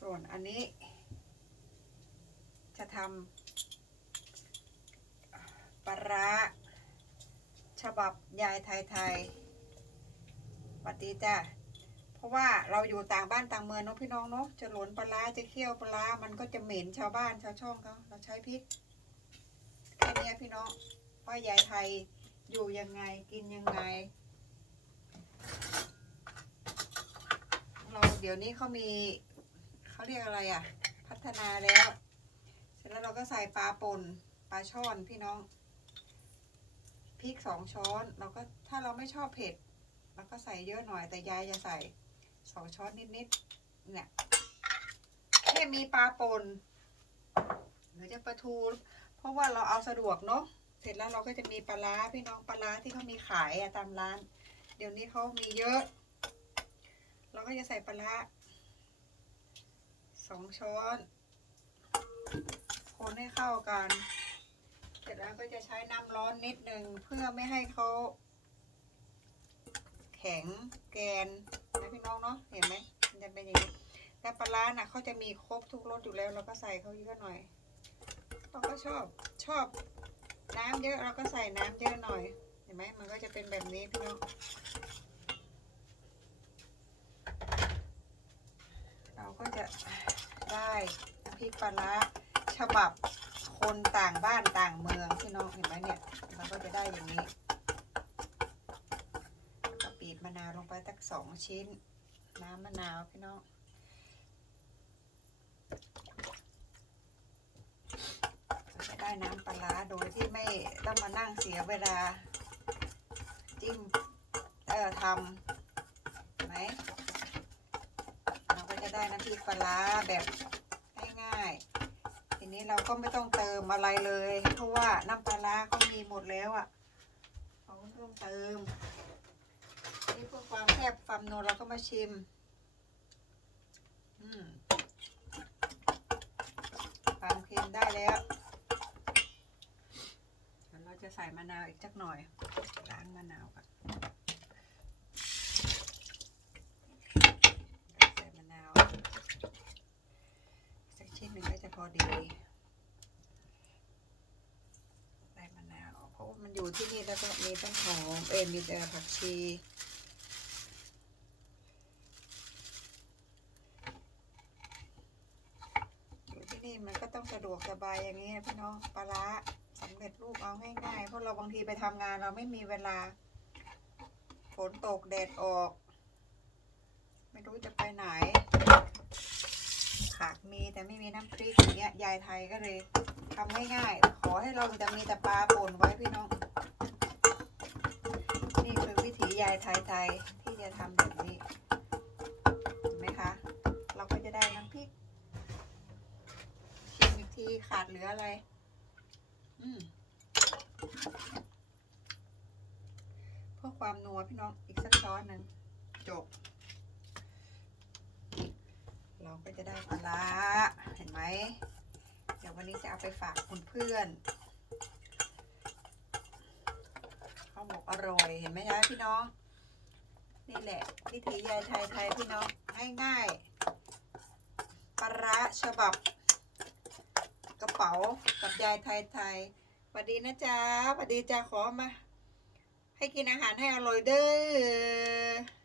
ส่วนอันนี้ จะทำปลาร้าฉบับยายไทยไทยสวัสดีจ้ะเพราะว่าเราอยู่ต่างบ้านต่างเมืองเนาะพี่น้องเนาะจะหลนปลาร้าจะเคี่ยวปลาร้ามันก็จะเหม็นชาวบ้านชาวช่องเขาเราใช้พริกแค่นี้พี่น้องว่ายายไทยอยู่ยังไงกินยังไง เราเดี๋ยวนี้เขามี เขาเรียกอะไรอะ พัฒนาแล้ว เสร็จแล้วเราก็ใส่ปลาป่นปลาช่อนพี่น้องพริกสองช้อนเราก็ถ้าเราไม่ชอบเผ็ดเราก็ใส่เยอะหน่อยแต่ยายจะใส่สองช้อนนิดๆเนี่ยแค่มีปลาป่นหรือจะปลาทู เพราะว่าเราเอาสะดวกเนาะเสร็จแล้วเราก็จะมีปลาร้าพี่น้องปลาร้าที่เขามีขายอะตามร้าน เดี๋ยวนี้เขามีเยอะ เราก็จะใส่ปลาร้า สองช้อน คนให้เข้ากัน เสร็จแล้วก็จะใช้น้ำร้อนนิดนึงเพื่อไม่ให้เขาแข็งแกนนะพี่น้องเนาะเห็นไหมมันจะเป็นอย่างนี้แต่ปลาร้าน่ะเขาจะมีครบทุกรสอยู่แล้วเราก็ใส่เขาเยอะหน่อยเราก็ชอบชอบน้ำเยอะเราก็ใส่น้ำเยอะหน่อยเห็นไหมมันก็จะเป็นแบบนี้พี่น้องเราก็จะ ได้น้ำพริกปลาร้าฉบับคนต่างบ้านต่างเมืองพี่น้องเห็นไหมเนี่ยเราก็จะได้อย่างนี้ก็บีบมะนาวลงไปตักสองชิ้น น้ำมะนาวพี่น้องจะได้น้ำปลาโดยที่ไม่ต้องมานั่งเสียเวลาจิ้มเอ่อทำไหมเราก็จะได้น้ำพริกปลาแบบ ง่ายๆ ทีนี้เราก็ไม่ต้องเติมอะไรเลย เพราะว่าน้ำปลาร้าก็มีหมดแล้วอะ่ะเราไม่ต้องเติมนี่เพื่อความแซ่บความนัวเราก็มาชิม อืมความเค็มได้แล้วเดี๋ยวเราจะใส่มะนาวอีกจักหน่อยล้างมะนาวก่อน ใส่มะนาวสักชิ้ พอดีใส่มะนาวเพราะว่ามันอยู่ที่นี่แล้วก็มีต้นหอมเอยมีแต่ผักชีอยู่ที่นี่มันก็ต้องสะดวกสบายอย่างนี้พี่น้องปลาร้าสำเร็จรูปเอาง่ายๆ เพราะเราบางทีไปทำงานเราไม่มีเวลา ฝนตกแดดออก ไม่รู้จะไปไหน ผักมีแต่ไม่มีน้ำพริกอย่างเงี้ยยายไทยก็เลยทำง่ายๆขอให้เราจะมีแต่ปลาป่นไว้พี่น้อง นี่คือวิถียายไทยไทยที่จะทำแบบนี้เห็นไหมคะเราก็จะได้น้ำพริกชิมอีกทีขาดเหลืออะไร อืมเพื่อความนัวพี่น้องอีกสักช้อนหนึ่งจบ เรา ก็จะได้ปลาเห็นไหม เดี๋ยววันนี้จะเอาไปฝากคุณเพื่อนข้าวหมกอร่อยเห็นไหมคะพี่น้อง นี่แหละวิถียายไทยไทยพี่น้องง่ายๆปลาร้าฉบับ กระเป๋ากับยายไทยไทยสวัสดีนะจ๊ะสวัสดีจ้าขอมา ให้กินอาหารให้อร่อยเด้อ